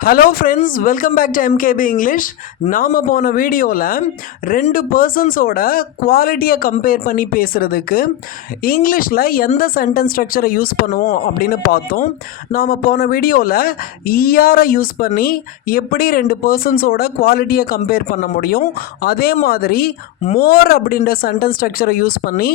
Hello friends, welcome back to MKB English. நாம் போன வீடியோவில் ரெண்டு பர்சன்ஸோட குவாலிட்டியை கம்பேர் பண்ணி பேசுகிறதுக்கு இங்கிலீஷில் எந்த சென்டென்ஸ் ஸ்ட்ரக்சரை யூஸ் பண்ணுவோம் அப்படின்னு பார்த்தோம். நாம் போன வீடியோவில் ஈஆரை யூஸ் பண்ணி எப்படி ரெண்டு பர்சன்ஸோட குவாலிட்டியை கம்பேர் பண்ண முடியும், அதே மாதிரி மோர் அப்படின்ற சென்டென்ஸ் ஸ்ட்ரக்சரை யூஸ் பண்ணி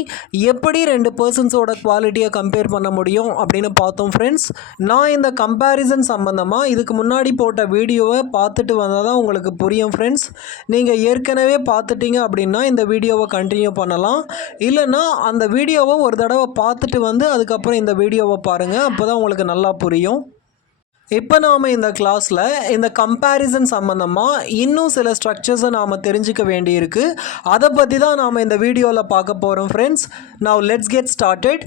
எப்படி ரெண்டு பர்சன்ஸோட குவாலிட்டியை கம்பேர் பண்ண முடியும் அப்படின்னு பார்த்தோம். ஃப்ரெண்ட்ஸ், நான் இந்த கம்பேரிசன் சம்பந்தமாக இதுக்கு முன்னாடி போட்ட வீடியோவை பார்த்துட்டு வந்தால் தான் உங்களுக்கு புரியும். ஃப்ரெண்ட்ஸ், நீங்கள் ஏற்கனவே பார்த்துட்டீங்க அப்படின்னா இந்த வீடியோவை கண்டினியூ பண்ணலாம். இல்லைன்னா அந்த வீடியோவை ஒரு தடவை பார்த்துட்டு வந்து அதுக்கப்புறம் இந்த வீடியோவை பாருங்கள், அப்போ தான் உங்களுக்கு நல்லா புரியும். இப்போ நாம் இந்த கிளாஸில் இந்த கம்பேரிசன் சம்மந்தமாக இன்னும் சில ஸ்ட்ரக்சர்ஸை நாம் தெரிஞ்சுக்க வேண்டியிருக்கு. அதை பற்றி தான் நாம் இந்த வீடியோவில் பார்க்க போகிறோம். Friends, now let's get started.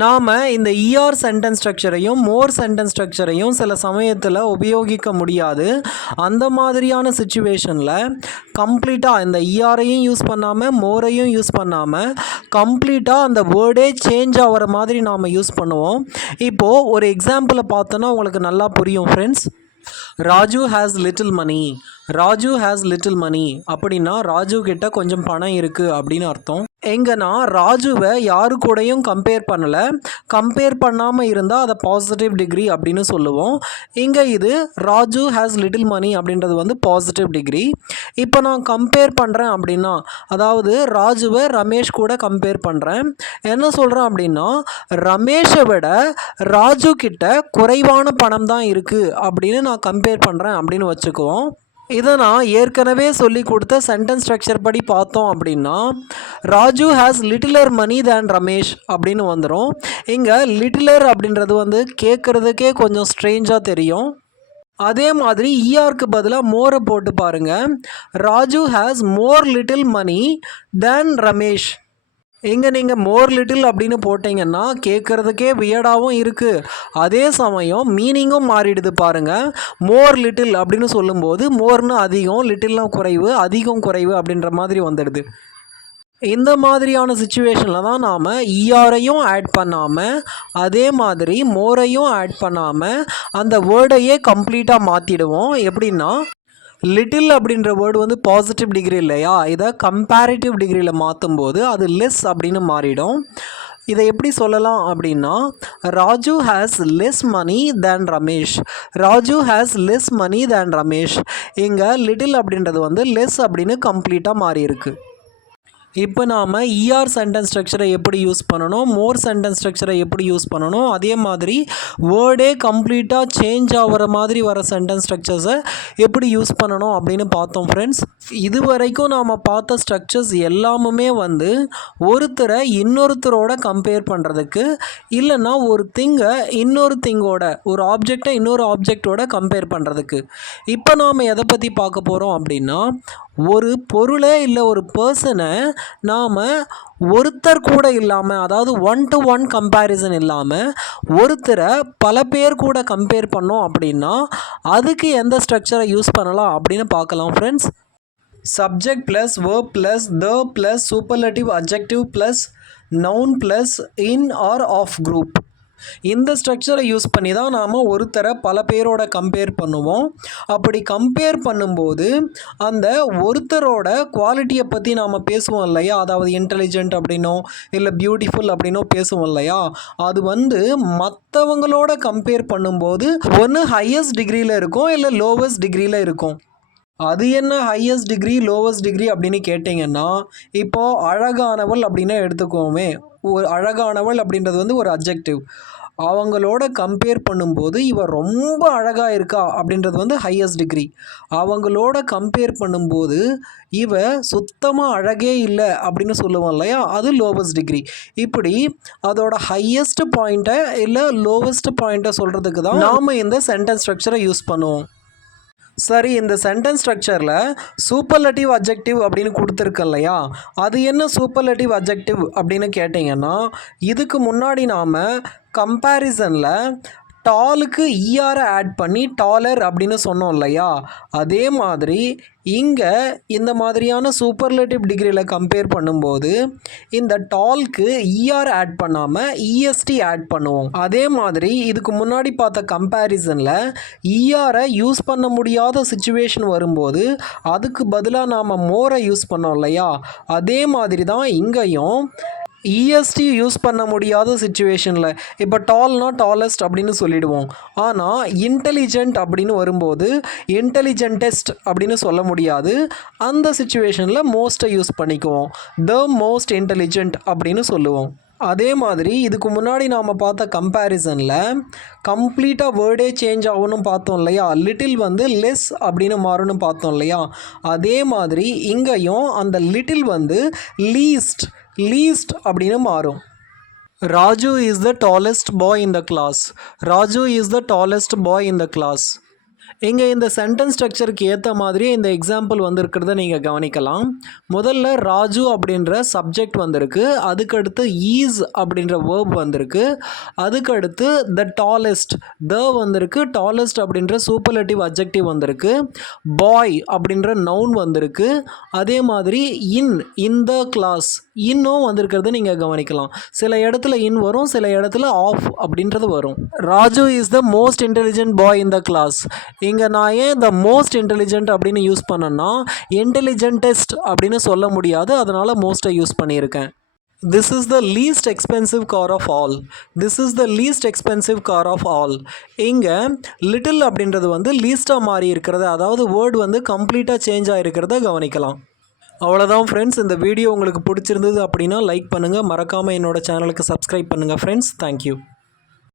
நாம் இந்த இஆர் சென்டென்ஸ் ஸ்ட்ரக்சரையும் மோர் சென்டென்ஸ் ஸ்ட்ரக்சரையும் சில சமயத்தில் உபயோகிக்க முடியாது. அந்த மாதிரியான சுச்சுவேஷனில் கம்ப்ளீட்டாக இந்த இஆரையும் யூஸ் பண்ணாமல் மோரையும் யூஸ் பண்ணாமல் கம்ப்ளீட்டாக அந்த வேர்டே சேஞ்ச் ஆகிற மாதிரி நாம் யூஸ் பண்ணுவோம். இப்போது ஒரு எக்ஸாம்பிளை பார்த்தோன்னா உங்களுக்கு நல்லா புரியும். Friends, Raju has little money. Raju has little money அப்படின்னா ராஜு கிட்ட கொஞ்சம் பணம் இருக்குது அப்படின்னு அர்த்தம். எங்கன்னா ராஜுவை யாரு கூடயும் கம்பேர் பண்ணலை. கம்பேர் பண்ணாமல் இருந்தால் அதை பாசிட்டிவ் டிகிரி அப்படின்னு சொல்லுவோம். இங்கே இது ராஜு ஹேஸ் லிட்டில் மணி அப்படின்றது வந்து பாசிட்டிவ் டிகிரி. இப்போ நான் கம்பேர் பண்ணுறேன் அப்படின்னா, அதாவது ராஜுவை ரமேஷ் கூட கம்பேர் பண்ணுறேன். என்ன சொல்கிறேன் அப்படின்னா, ரமேஷை விட ராஜு கிட்ட குறைவான பணம் தான் இருக்குது அப்படின்னு நான் கம்பேர் பண்ணுறேன் அப்படின்னு வச்சுக்குவோம். இதை நான் ஏற்கனவே சொல்லி கொடுத்த சென்டென்ஸ் ஸ்ட்ரக்சர் படி பார்த்தோம் அப்படின்னா, Raju has லிட்டிலர் money than Ramesh அப்படின்னு வந்துடும். இங்கே லிட்டிலர் அப்படின்றது வந்து கேட்குறதுக்கே கொஞ்சம் ஸ்ட்ரேஞ்சாக தெரியும். அதே மாதிரி இஆருக்கு பதிலாக மோரை போட்டு பாருங்கள். Raju has more little money than Ramesh. இங்கே நீங்கள் மோர் லிட்டில் அப்படின்னு போட்டிங்கன்னா கேட்குறதுக்கே வியர்டாகவும் இருக்குது, அதே சமயம் மீனிங்கும் மாறிடுது பாருங்கள். மோர் லிட்டில் அப்படின்னு சொல்லும்போது மோர்னு அதிகம், லிட்டில்னா குறைவு, அதிகம் குறைவு அப்படின்ற மாதிரி வந்துடுது. இந்த மாதிரியான சுச்சுவேஷனில் தான் நாம் இஆரையும் ஆட் பண்ணாமல் அதே மாதிரி மோரையும் ஆட் பண்ணாமல் அந்த வேர்டையே கம்ப்ளீட்டாக மாற்றிடுவோம். எப்படின்னா, லிட்டில் அப்படின்ற வேர்டு வந்து பாசிட்டிவ் டிகிரி இல்லையா, இதை கம்பேரிட்டிவ் டிகிரியில் மாற்றும் போது அது லெஸ் அப்படின்னு மாறிடும். இதை எப்படி சொல்லலாம் அப்படின்னா, Raju has less money than Ramesh. Raju has less money than Ramesh. இங்கே லிட்டில் அப்படின்றது வந்து லெஸ் அப்படின்னு கம்ப்ளீட்டாக மாறி இருக்கு. இப்போ நாம் இஆர் சென்டென்ஸ் ஸ்ட்ரக்சரை எப்படி யூஸ் பண்ணணும், மோர் சென்டென்ஸ் ஸ்ட்ரக்சரை எப்படி யூஸ் பண்ணணும், அதே மாதிரி வேர்டே கம்ப்ளீட்டாக சேஞ்ச் ஆகிற மாதிரி வர சென்டென்ஸ் ஸ்ட்ரக்சர்ஸை எப்படி யூஸ் பண்ணணும் அப்படின்னு பார்த்தோம். ஃப்ரெண்ட்ஸ், இது வரைக்கும் நாம் பார்த்த ஸ்ட்ரக்சர்ஸ் எல்லாமுமே வந்து ஒருத்தரை இன்னொருத்தரோட கம்பேர் பண்ணுறதுக்கு, இல்லைன்னா ஒரு திங்கை இன்னொரு திங்கோட, ஒரு ஆப்ஜெக்டை இன்னொரு ஆப்ஜெக்டோட கம்பேர் பண்ணுறதுக்கு. இப்போ நாம் எதை பற்றி பார்க்க போகிறோம் அப்படின்னா, ஒரு பொருளை இல்லை ஒரு பர்சனை நாம் ஒருத்தர் கூட இல்லாமல், அதாவது 1-to-1 கம்பேரிசன் இல்லாமல் ஒருத்தரை பல பேர் கூட கம்பேர் பண்ணோம் அப்படின்னா அதுக்கு எந்த ஸ்ட்ரக்சரை யூஸ் பண்ணலாம் அப்படின்னு பார்க்கலாம். Friends, subject plus verb plus the plus superlative adjective plus noun plus in or of group. இந்த ஸ்ட்ரக்சரை யூஸ் பண்ணி தான் நாம் ஒருத்தரை பல பேரோட கம்பேர் பண்ணுவோம். அப்படி கம்பேர் பண்ணும்போது அந்த ஒருத்தரோட குவாலிட்டியை பற்றி நாம் பேசுவோம் இல்லையா, அதாவது இன்டெலிஜென்ட் அப்படின்னோ இல்லை பியூட்டிஃபுல் அப்படின்னோ பேசுவோம் இல்லையா, அது வந்து மற்றவங்களோட கம்பேர் பண்ணும்போது ஒன்று ஹையஸ்ட் டிகிரியில் இருக்கும், இல்லை லோவஸ்ட் டிகிரியில் இருக்கும். அது என்ன ஹையஸ்ட் டிகிரி லோவஸ்ட் டிகிரி அப்படின்னு கேட்டிங்கன்னா, இப்போது அழகானவள் அப்படின்னு எடுத்துக்கோமே. ஒரு அழகானவள் அப்படின்றது வந்து ஒரு அட்ஜெக்டிவ். அவங்களோட கம்பேர் பண்ணும்போது இவ ரொம்ப அழகாக இருக்கா அப்படின்றது வந்து ஹையஸ்ட் டிகிரி. அவங்களோட கம்பேர் பண்ணும்போது இவ சுத்தமாக அழகே இல்லை அப்படின்னு சொல்லுவோம் இல்லையா, அது லோவஸ்ட் டிகிரி. இப்படி அதோட ஹையஸ்ட் பாயிண்ட்டை இல்லை லோவஸ்ட் பாயிண்ட்டை சொல்கிறதுக்கு தான் நாம் இந்த சென்டென்ஸ் ஸ்ட்ரக்சரை யூஸ் பண்ணுவோம். சரி, இந்த சென்டென்ஸ் ஸ்ட்ரக்சரில் சூப்பர்லேட்டிவ் அட்ஜெக்டிவ் அப்படின்னு கொடுத்துருக்கு இல்லையா, அது என்ன சூப்பர்லேட்டிவ் அட்ஜெக்டிவ் அப்படின்னு கேட்டிங்கன்னா, இதுக்கு முன்னாடி நாம் கம்பேரிசனில் டாலுக்கு ஈஆரை ஆட் பண்ணி டாலர் அப்படின்னு சொன்னோம் இல்லையா, அதே மாதிரி இங்கே இந்த மாதிரியான சூப்பர்லேட்டிவ் டிகிரியில் கம்பேர் பண்ணும்போது இந்த டால்க்கு ஈஆர் ஆட் பண்ணாமல் இஎஸ்டி ஆட் பண்ணுவோம். அதே மாதிரி இதுக்கு முன்னாடி பார்த்த கம்பேரிசனில் ஈஆரை யூஸ் பண்ண முடியாத சுச்சுவேஷன் வரும்போது அதுக்கு பதிலாக நாம் மோரை யூஸ் பண்ணோம் இல்லையா, அதே மாதிரி தான் இங்கேயும் இஎஸ்டி யூஸ் பண்ண முடியாத சுச்சுவேஷனில் இப்போ டால்னா டாலஸ்ட் அப்படின்னு சொல்லிடுவோம். ஆனால் இன்டெலிஜென்ட் அப்படின்னு வரும்போது இன்டெலிஜென்டெஸ்ட் அப்படின்னு சொல்ல முடியாது. அந்த சுச்சுவேஷனில் மோஸ்ட்டை யூஸ் பண்ணிக்குவோம். த மோஸ்ட் இன்டெலிஜென்ட் அப்படின்னு சொல்லுவோம். அதே மாதிரி இதுக்கு முன்னாடி நாம் பார்த்த கம்பேரிசனில் கம்ப்ளீட்டாக வேர்டே சேஞ்ச் ஆகணும்னு பார்த்தோம் இல்லையா, லிட்டில் வந்து லெஸ் அப்படின்னு மாறும்னு பார்த்தோம் இல்லையா, அதே மாதிரி இங்கேயும் அந்த லிட்டில் வந்து லீஸ்ட் அப்படின்னு மாறும். Raju is the tallest boy in the class. Raju is the tallest boy in the class. இங்கே இந்த சென்டென்ஸ் ஸ்ட்ரக்சருக்கு ஏற்ற மாதிரி இந்த எக்ஸாம்பிள் வந்திருக்கிறத நீங்கள் கவனிக்கலாம். முதல்ல ராஜு அப்படின்ற சப்ஜெக்ட் வந்திருக்கு, அதுக்கடுத்து ஈஸ் அப்படின்ற வேர்ப் வந்திருக்கு, அதுக்கடுத்து த டாலஸ்ட் வந்திருக்கு, டாலஸ்ட் அப்படின்ற சூப்பர்லேட்டிவ் அட்ஜெக்டிவ் வந்திருக்கு, பாய் அப்படின்ற நவுன் வந்திருக்கு, அதே மாதிரி இன் த கிளாஸ் இன்னும் வந்திருக்கிறத நீங்கள் கவனிக்கலாம். சில இடத்துல இன் வரும், சில இடத்துல ஆஃப் அப்படின்றது வரும். Raju is the most intelligent boy in the class. இங்கே நான் ஏன் த மோஸ்ட் இன்டெலிஜென்ட் அப்படின்னு யூஸ் பண்ணேன்னா இன்டெலிஜென்டெஸ்ட் அப்படின்னு சொல்ல முடியாது, அதனால் மோஸ்ட்டை யூஸ் பண்ணியிருக்கேன். This is the least expensive car of all. This is the least expensive car of all. இங்கே லிட்டில் அப்படின்றது வந்து லீஸ்ட்டாக மாறி இருக்கிறது, அதாவது வேர்டு வந்து கம்ப்ளீட்டாக சேஞ்ச் ஆகிருக்கிறத கவனிக்கலாம். அவ்வளோதான் ஃப்ரெண்ட்ஸ். இந்த வீடியோ உங்களுக்கு பிடிச்சிருந்தது அப்படின்னா லைக் பண்ணுங்கள், மறக்காமல் என்னோடய சேனலுக்கு சப்ஸ்கிரைப் பண்ணுங்கள் ஃப்ரெண்ட்ஸ். தேங்க்யூ.